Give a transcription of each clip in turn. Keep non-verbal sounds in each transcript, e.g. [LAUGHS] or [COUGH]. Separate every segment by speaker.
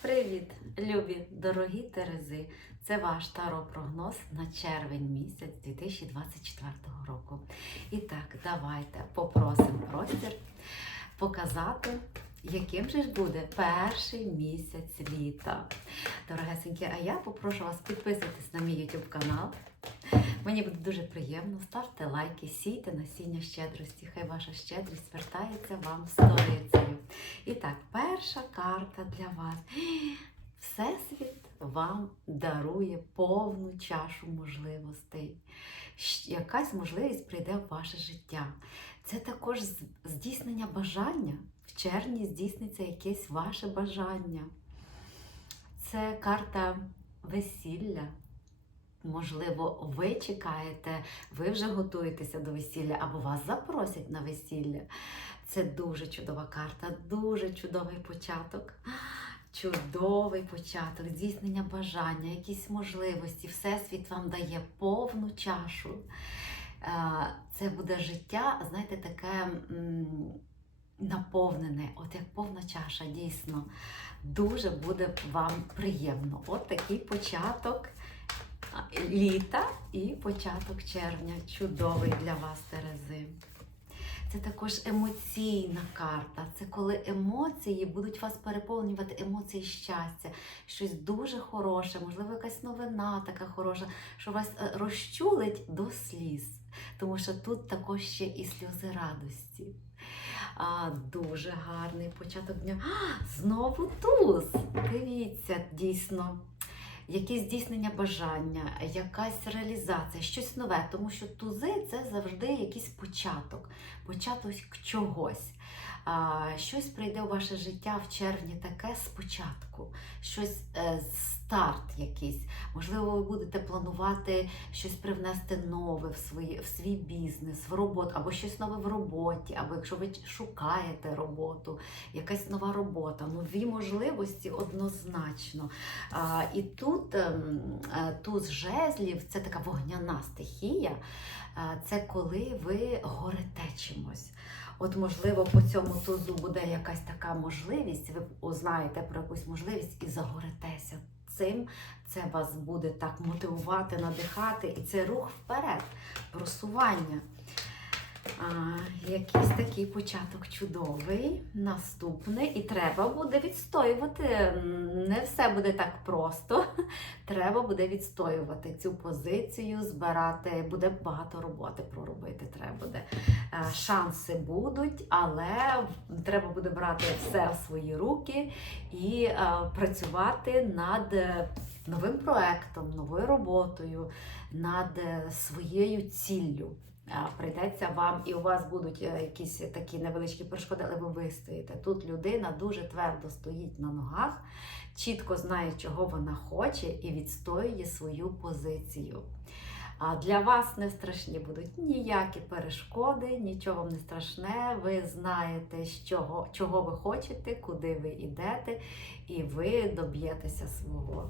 Speaker 1: Привіт, любі, дорогі Терези! Це ваш таро-прогноз на червень місяць 2024 року. І так, давайте попросимо простір показати, яким же ж буде перший місяць літа. Дорогесенькі, а я попрошу вас підписуватись на мій YouTube канал. Мені буде дуже приємно. Ставте лайки, сійте насіння щедрості. Хай ваша щедрість вертається вам в сторицею. І так, перша карта для вас. [GASPS] Всесвіт вам дарує повну чашу можливостей. Якась можливість прийде в ваше життя. Це також здійснення бажання. В червні здійсниться якесь ваше бажання. Це карта весілля. Можливо, ви чекаєте, ви вже готуєтеся до весілля, або вас запросять на весілля. Це дуже чудова карта, дуже чудовий початок. Чудовий початок, здійснення бажання, якісь можливості. Всесвіт вам дає повну чашу. Е, Це буде життя, знаєте, таке наповнене, от як повна чаша, дійсно. Дуже буде вам приємно. От такий початок літа і початок червня. Чудовий для вас, Терези. Це також емоційна карта. Це коли емоції будуть вас переповнювати емоції щастя, щось дуже хороше, можливо, якась новина така хороша, що вас е, розчулить до сліз. Тому що тут також ще і сльози радості. А, дуже гарний початок дня. А, знову туз. Дивіться, дійсно. Якесь здійснення бажання, якась реалізація, щось нове, тому що тузи це завжди якийсь початок, початок чогось. Щось прийде у ваше життя в червні таке спочатку, щось е, старт якийсь. Можливо, ви будете планувати щось привнести нове в, свої, в свій бізнес, в роботу, або щось нове в роботі, або якщо ви шукаєте роботу, якась нова робота, нові можливості однозначно. І тут ем, е, туз жезлів це така вогняна стихія. Це коли ви горите чимось. От, можливо, по цьому тузу буде якась така можливість, ви узнаєте про якусь можливість і загоритеся цим. Це вас буде так мотивувати, надихати, і це рух вперед, просування. Якийсь такий початок чудовий, наступний, і треба буде відстоювати. Не все буде так просто. [LAUGHS] Треба буде відстоювати цю позицію, збирати, буде багато роботи проробити. Треба буде. Е, Шанси будуть, але треба буде брати все в свої руки і е, працювати над е, новим проектом, новою роботою, над своєю ціллю. Прийдеться вам, і у вас будуть е, якісь такі невеличкі перешкоди, але ви вистоїте. Тут людина дуже твердо стоїть на ногах, чітко знає, чого вона хоче, і відстоює свою позицію. А для вас не страшні будуть ніякі перешкоди, нічого вам не страшне. Ви знаєте, що, чого ви хочете, куди ви йдете, і ви доб'єтеся свого.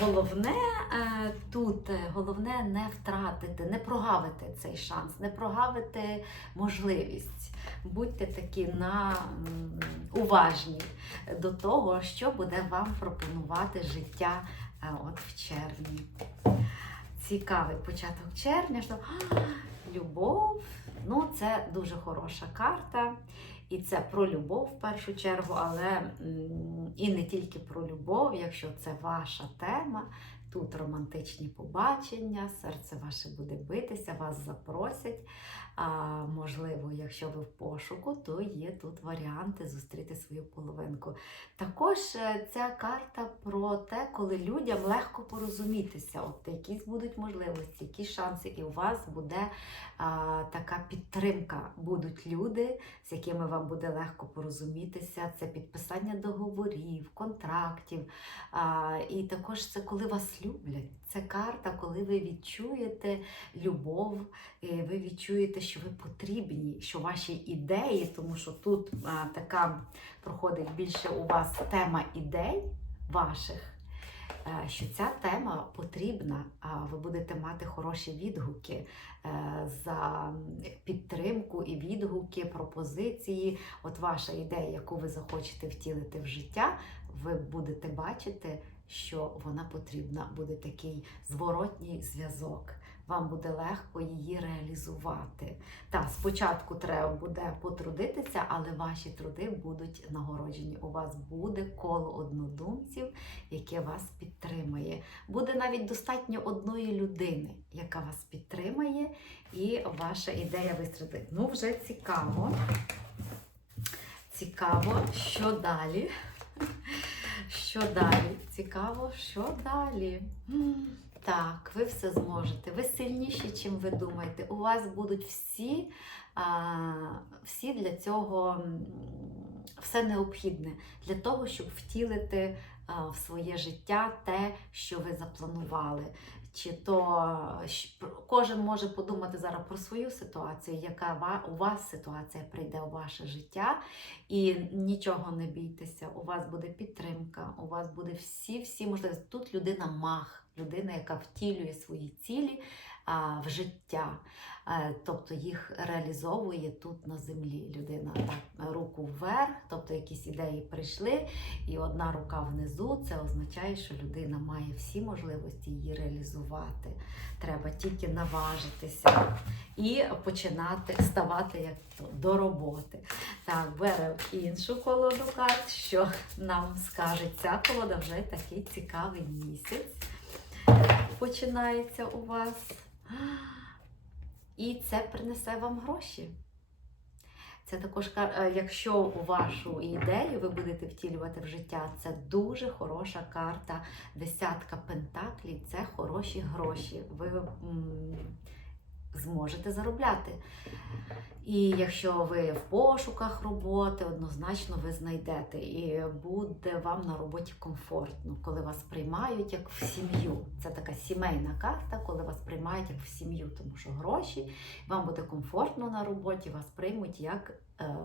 Speaker 1: Головне е, тут, е, головне не втратити, не прогавити цей шанс, не прогавити можливість. Будьте такі на, уважні до того, що буде вам пропонувати життя е, от в червні. Цікавий початок червня. Що, любов, ну це дуже хороша карта. І це про любов в першу чергу, але і не тільки про любов, якщо це ваша тема. Тут романтичні побачення, серце ваше буде битися, вас запросять. А, можливо, якщо ви в пошуку, то є тут варіанти зустріти свою половинку. Також е, ця карта про те, коли людям легко порозумітися, от якісь будуть можливості, які шанси, і у вас буде а, така підтримка. Будуть люди, з якими вам буде легко порозумітися. Це підписання договорів, контрактів. А, і також це коли вас люблять. Це карта, коли ви відчуєте любов, і ви відчуєте, що ви потрібні, що ваші ідеї, тому що тут а, така проходить більше у вас тема ідей ваших. е, Що ця тема потрібна, а ви будете мати хороші відгуки е, за підтримку і відгуки, пропозиції. От ваша ідея, яку ви захочете втілити в життя, ви будете бачити, що вона потрібна, буде такий зворотній зв'язок. Вам буде легко її реалізувати. Так, спочатку треба буде потрудитися, але ваші труди будуть нагороджені. У вас буде коло однодумців, яке вас підтримує. Буде навіть достатньо одної людини, яка вас підтримає, і ваша ідея вистрілить. Ну, вже цікаво. Цікаво, що далі? Що далі? Цікаво, що далі? Так, ви все зможете. Ви сильніші, чим ви думаєте. У вас будуть всі, а, всі для цього все необхідне для того, щоб втілити в своє життя те, що ви запланували. Чи то кожен може подумати зараз про свою ситуацію, яка у вас ситуація прийде у ваше життя, і нічого не бійтеся. У вас буде підтримка, у вас буде всі всі можливості. Тут людина мах, людина, яка втілює свої цілі в життя, Е, тобто їх реалізовує тут на землі. Людина так руку вверх, тобто якісь ідеї прийшли, і одна рука внизу. Це означає, що людина має всі можливості її реалізувати. Треба тільки наважитися і починати ставати як то до роботи. Так, беремо іншу колоду карт, що нам скаже ця колода вже такий цікавий місяць. Починається у вас. І це принесе вам гроші. Це також, е, якщо вашу ідею ви будете втілювати в життя, це дуже хороша карта. Десятка пентаклів це хороші гроші. Ви зможете заробляти. І якщо ви в пошуках роботи, однозначно ви знайдете. І буде вам на роботі комфортно, коли вас приймають як в сім'ю. Це така сімейна карта, коли вас приймають як в сім'ю, тому що гроші вам буде комфортно на роботі, вас приймуть як е,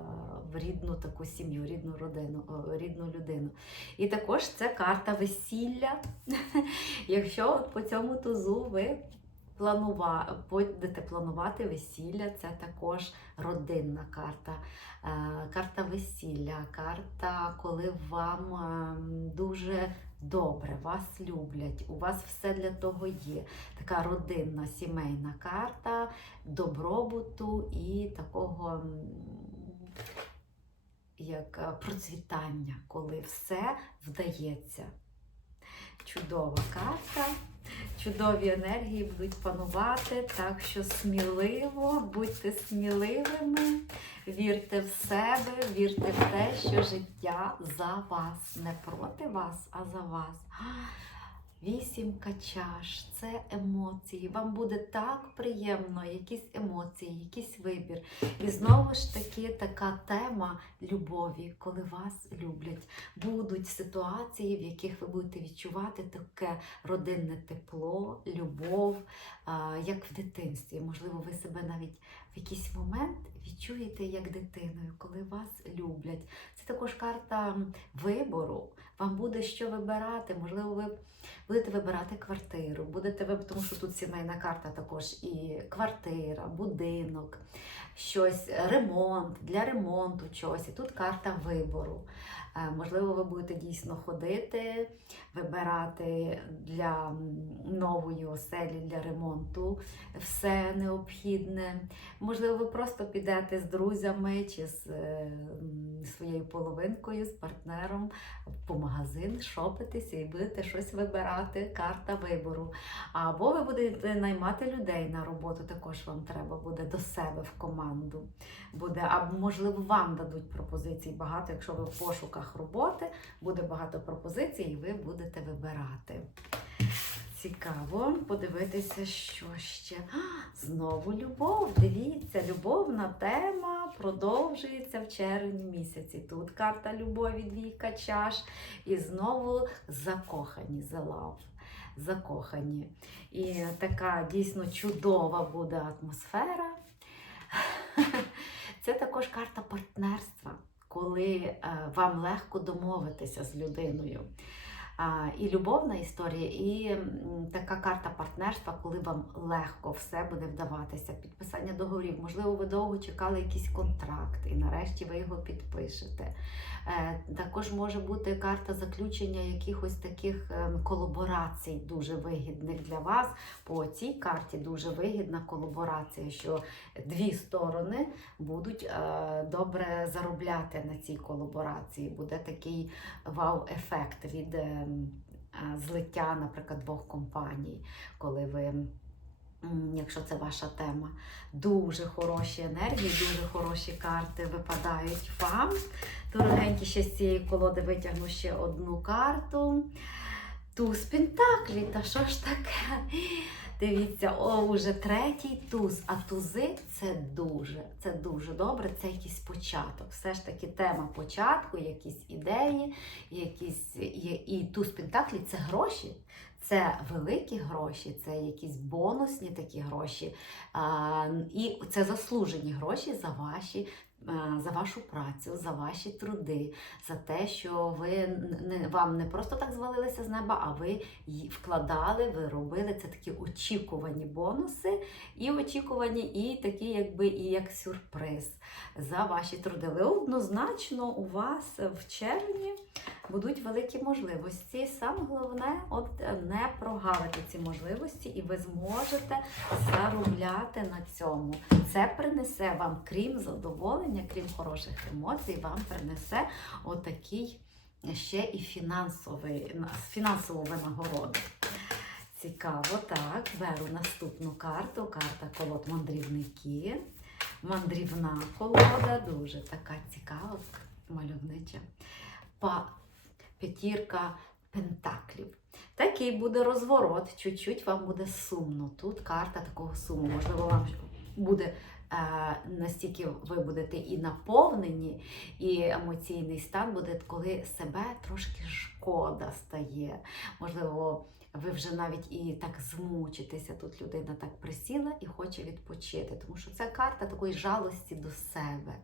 Speaker 1: в рідну таку сім'ю, рідну родину, рідну людину. І також це карта весілля. [LAUGHS] Якщо по цьому тузу ви планува... будете планувати весілля, це також родинна карта. Е, Карта весілля, карта, коли вам ем, дуже добре, вас люблять, у вас все для того є. Така родинна сімейна карта добробуту і такого як е, процвітання, коли все вдається. Чудова карта. Чудові енергії будуть панувати, так що сміливо, будьте сміливими, вірте в себе, вірте в те, що життя за вас, не проти вас, а за вас. Вісімка чаш, це емоції. Вам буде так приємно, якісь емоції, якийсь вибір. І знову ж таки така тема любові, коли вас люблять. Будуть ситуації, в яких ви будете відчувати таке родинне тепло, любов, як в дитинстві. Можливо, ви себе навіть в якийсь момент відчуєте як дитиною, коли вас люблять. Це також карта вибору. Вам буде що вибирати. Можливо, ви будете вибирати квартиру, будете ви, тому що тут сімейна карта також і квартира, будинок, щось, ремонт для ремонту чогось. І тут карта вибору. Е, Можливо, ви будете дійсно ходити, вибирати для нової оселі, для ремонту все необхідне. Можливо, ви просто підете з друзями чи з е, своєю половинкою, з партнером по магазин, шопитися і будете щось вибирати, карта вибору. Або ви будете наймати людей на роботу, також вам треба буде до себе в команду. Буде, або, можливо, вам дадуть пропозицій багато, якщо ви в пошуках роботи, буде багато пропозицій, і ви будете вибирати. Цікаво подивитися, що ще. Знову любов. Дивіться, любовна тема продовжується в червні місяці. Тут карта любові, двійка чаш. І знову закохані the love. Закохані. І така дійсно чудова буде атмосфера. Це також карта партнерства, коли е, вам легко домовитися з людиною. І любовна історія, і така карта партнерства, коли вам легко все буде вдаватися. Підписання договорів. Можливо, ви довго чекали якийсь контракт, і нарешті ви його підпишете. Е, Також може бути карта заключення якихось таких ем, колаборацій, дуже вигідних для вас. По цій карті дуже вигідна колаборація, що дві сторони будуть е, добре заробляти на цій колаборації. Буде такий вау-ефект від ем, злиття, наприклад, двох компаній, коли ви. Якщо це ваша тема, дуже хороші енергії, дуже хороші карти випадають вам. Дорогенькі, ще з цієї колоди витягну ще одну карту. Туз Пентаклі, та що ж таке? Дивіться, о, уже третій туз. А тузи це дуже, дуже добре, це якийсь початок. Все ж таки тема початку, якісь ідеї, якісь. І туз Пентаклі це гроші. Це великі гроші, це якісь бонусні такі гроші. І це заслужені гроші за ваші. А, За вашу працю, за ваші труди, за те, що ви не вам не просто так звалилися з неба, а ви вкладали, ви робили це такі очікувані бонуси, і очікувані, і такі, якби і як сюрприз за ваші труди. Але однозначно у вас в червні будуть великі можливості. Саме головне, от е, не прогавити ці можливості, і ви зможете заробляти на цьому. Це принесе вам, крім задоволення, крім хороших емоцій, вам принесе отакий ще і фінансовий, фінансову винагороду. Цікаво, так. Беру наступну карту. Карта колод мандрівники. Мандрівна колода, дуже така цікава, мальовнича. П'ятірка пентаклів. Такий буде розворот, чуть-чуть вам буде сумно. Тут карта такого суму. Можливо, вам буде настільки ви будете і наповнені, і емоційний стан буде, коли себе трошки шкода стає. Можливо, ви вже навіть і так змучитеся. Тут людина так присіла і хоче відпочити, тому що це карта такої жалості до себе.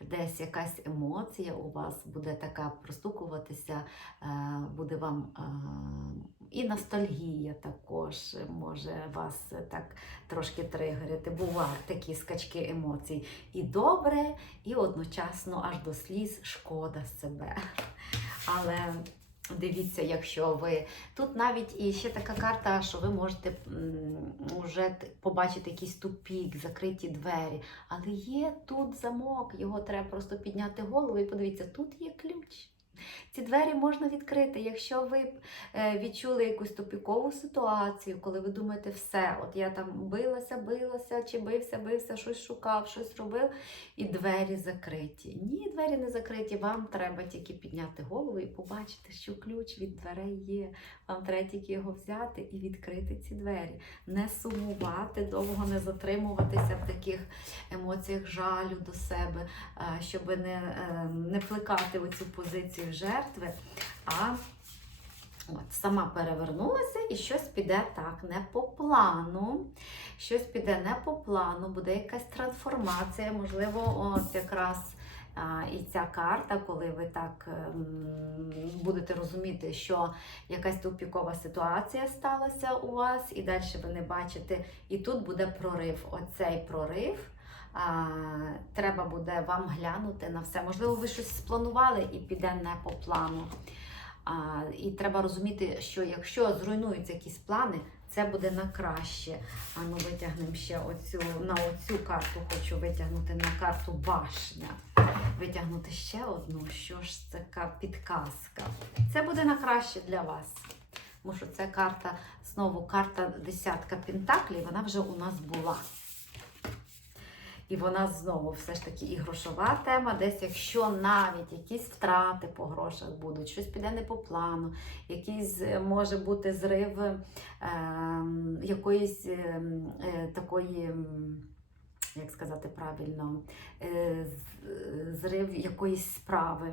Speaker 1: Десь якась емоція у вас буде така простукуватися, е, буде вам е, і ностальгія також може вас так трошки тригерити. Бувають такі скачки емоцій. І добре, і одночасно аж до сліз шкода себе. Але дивіться, якщо ви тут навіть і ще така карта, що ви можете вже побачити якийсь тупік, закриті двері. Але є тут замок, його треба просто підняти голову і подивіться, тут є ключ. Ці двері можна відкрити. Якщо ви е, відчули якусь тупікову ситуацію, коли ви думаєте, все, от я там билася, билася, чи бився, бився, щось шукав, щось робив, і двері закриті. Ні, двері не закриті. Вам треба тільки підняти голову і побачити, що ключ від дверей є. Вам треба тільки його взяти і відкрити ці двері. Не сумувати, довго не затримуватися в таких емоціях жалю до себе, е, щоб не, е, не плекати оцю позицію жертви, а от, сама перевернулася і щось піде так, не по плану. Щось піде не по плану, буде якась трансформація, можливо, от якраз. І ця карта, коли ви так ем, будете розуміти, що якась тупікова ситуація сталася у вас, і далі ви не бачите, і тут буде прорив. Оцей прорив. Треба буде вам глянути на все. Можливо, ви щось спланували і піде не по плану. А, і треба розуміти, що якщо зруйнуються якісь плани, це буде на краще. А ну витягнемо ще оцю на оцю карту. Хочу витягнути на карту башня. Витягнути ще одну. Що ж така підказка? Це буде на краще для вас. Тому що це карта, знову карта десятка пентаклів, вона вже у нас була. І вона знову все ж таки і грошова тема. Десь, якщо навіть якісь втрати по грошах будуть, щось піде не по плану, якийсь е, може бути зрив е, якоїсь е, е, такої. Як сказати правильно, е, зрив якоїсь справи.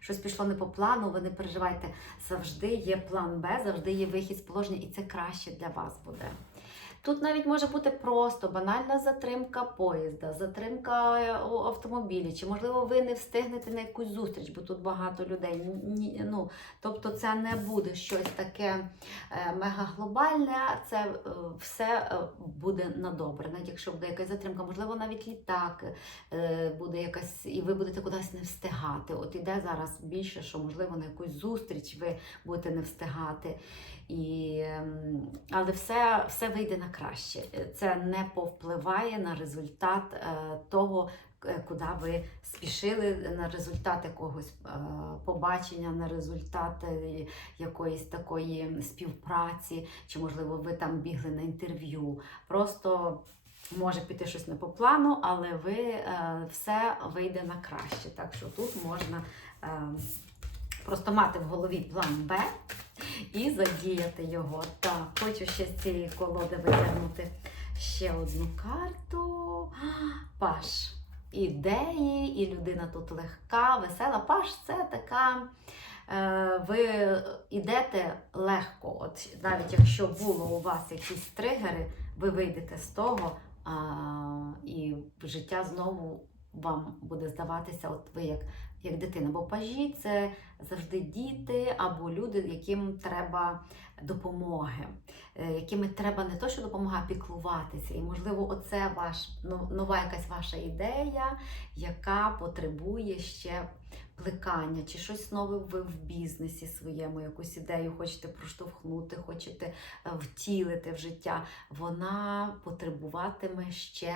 Speaker 1: Щось пішло не по плану, ви не переживайте. Завжди є план Б, завжди є вихід з положення, і це краще для вас буде. Тут навіть може бути просто банальна затримка поїзда, затримка е, автомобілі, чи можливо ви не встигнете на якусь зустріч, бо тут багато людей. Ну, тобто це не буде щось таке е, мегаглобальне, це е, все буде на добре. Навіть якщо буде якась затримка, можливо, навіть літак буде якась, і ви будете кудись не встигати. От іде зараз більше, що можливо на якусь зустріч ви будете не встигати. І, ем, але все, все вийде на краще. Це не повпливає на результат е, того, е, куди ви спішили, на результат якогось е, побачення, на результат якоїсь такої співпраці, чи, можливо, ви там бігли на інтерв'ю. Просто може піти щось не по плану, але ви все вийде на краще. Так що тут можна е, просто мати в голові план Б і задіяти його. Так, хочу ще з цієї колоди витягнути ще одну карту. [GASPS] Паш. Ідеї, і людина тут легка, весела. Паш це така. е, Ви йдете легко. От навіть якщо було у вас якісь тригери, ви вийдете з того, а, і життя знову вам буде здаватися, от ви як, як дитина. Бо пажі це завжди діти або люди, яким треба допомоги, е, якими треба не то, що допомога, а піклуватися. І, можливо, оце ваш ну, нова якась ваша ідея, яка потребує ще плекання, чи щось нове ви в бізнесі своєму, якусь ідею хочете проштовхнути, хочете е, втілити в життя. Вона потребуватиме ще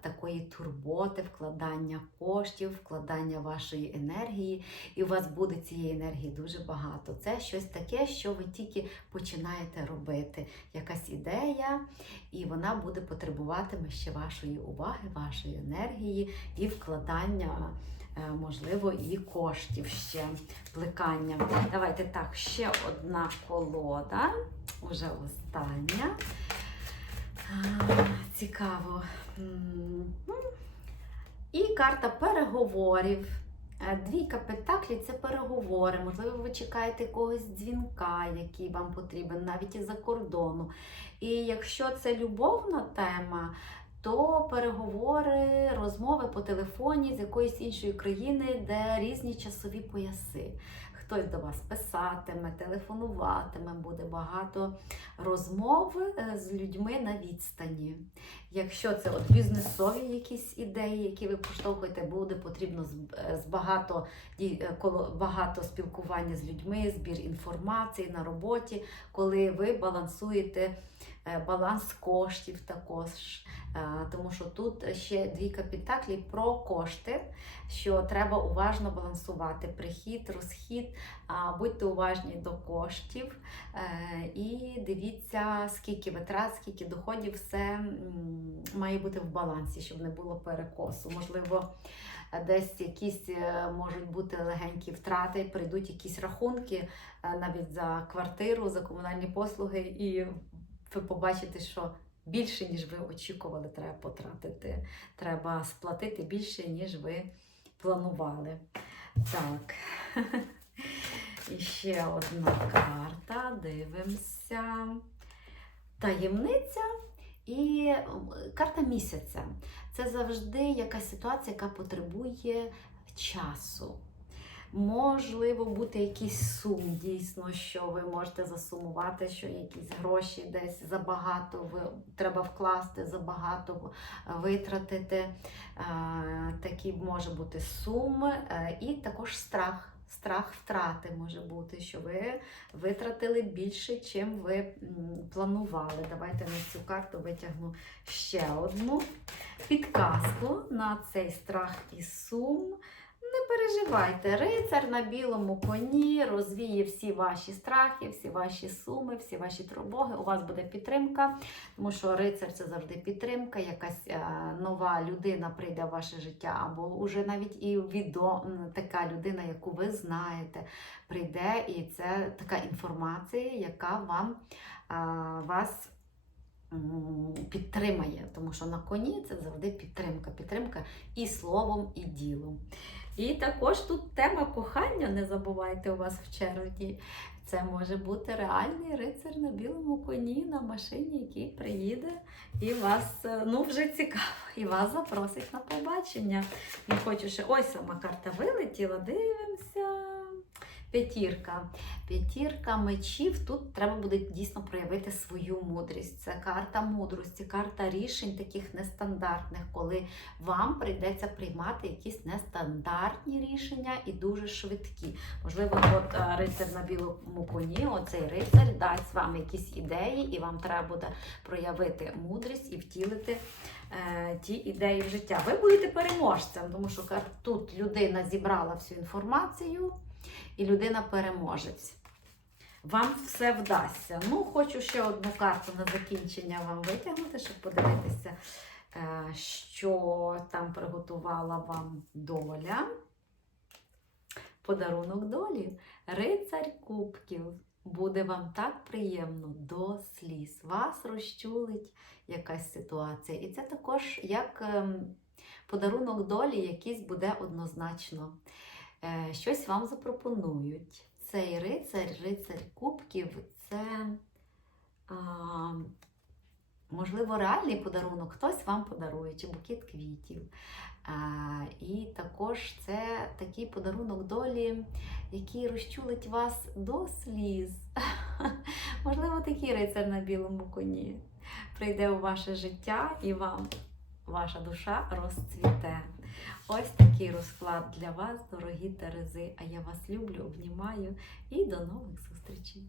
Speaker 1: такої турботи, вкладання коштів, вкладання вашої енергії, і у вас буде цієї енергії дуже багато. Це щось таке, що ви тільки починаєте робити. Якась ідея, і вона буде потребуватиме ще вашої уваги, вашої енергії і вкладання. е, Можливо, і коштів ще плекання. Давайте так, ще одна колода, уже остання. Цікаво. І карта переговорів. Е, Двійка пентаклів це переговори. Можливо, ви чекаєте якогось дзвінка, який вам потрібен, навіть із-за кордону. І якщо це любовна тема, то переговори, розмови по телефоні з якоїсь іншої країни, де різні часові пояси. Хтось до вас писатиме, телефонуватиме, буде багато розмов е, з людьми на відстані. Якщо це от бізнесові якісь ідеї, які ви поштовхуєте, буде потрібно з, е, багато, е, багато спілкування з людьми, збір інформації на роботі, коли ви балансуєте баланс коштів також. Е, Тому що тут ще двійка пентаклів про кошти, що треба уважно балансувати прихід, розхід, будьте уважні до коштів е, і дивіться, скільки витрат, скільки доходів, все має бути в балансі, щоб не було перекосу. Можливо, десь якісь е, можуть бути легенькі втрати, прийдуть якісь рахунки е, навіть за квартиру, за комунальні послуги, і ви побачите, що більше, ніж ви очікували, треба потратити. Треба сплатити більше, ніж ви планували. Так. І ще одна карта. Дивимося. Таємниця і карта місяця. Це завжди якась ситуація, яка потребує часу. Можливо, бути якийсь сум, дійсно, що ви можете засумувати, що якісь гроші десь забагато ви, треба вкласти, забагато витратити. Е, Такий може бути сум, е, і також страх. Страх втрати може бути, що ви витратили більше, чим ви планували. Давайте на цю карту витягну ще одну підказку на цей страх і сум. Не переживайте, рицар на білому коні розвіє всі ваші страхи, всі ваші суми, всі ваші тривоги. У вас буде підтримка, тому що рицар це завжди підтримка, якась е, нова людина прийде в ваше життя, або вже навіть і відо, м, така людина, яку ви знаєте, прийде, і це така інформація, яка вам а, вас підтримає, тому що на коні це завжди підтримка, підтримка і словом, і ділом. І також тут тема кохання, не забувайте у вас в червні. Це може бути реальний рицар на білому коні на машині, який приїде і вас е, ну вже цікаво, і вас запросить на побачення. Не хочу ще ось сама карта вилетіла. Дивимося. П'ятірка. П'ятірка мечів. Тут треба буде дійсно проявити свою мудрість. Це карта мудрості, карта рішень таких нестандартних, коли вам прийдеться приймати якісь нестандартні рішення і дуже швидкі. Можливо, от е, рицар на білому коні, оцей рицар дасть вам якісь ідеї, і вам треба буде проявити мудрість і втілити е, ті ідеї в життя. Ви будете переможцем, тому що тут людина зібрала всю інформацію, і людина переможець. Вам все вдасться. Ну, хочу ще одну карту на закінчення вам витягнути, щоб подивитися, е, що там приготувала вам доля. Подарунок долі. Рицарь кубків. Буде вам так приємно до сліз. Вас розчулить якась ситуація. І це також як ем, подарунок долі, якийсь буде однозначно. Е, Щось вам запропонують. Цей рицар, рицар кубків, це а, можливо реальний подарунок. Хтось вам подарує, чи букет квітів. А, і також це такий подарунок долі, який розчулить вас до сліз. [LAUGHS] Можливо, такий рицар на білому коні прийде у ваше життя і вам ваша душа розцвіте. Ось такий розклад для вас, дорогі Терези. А я вас люблю, обнімаю і до нових зустрічей!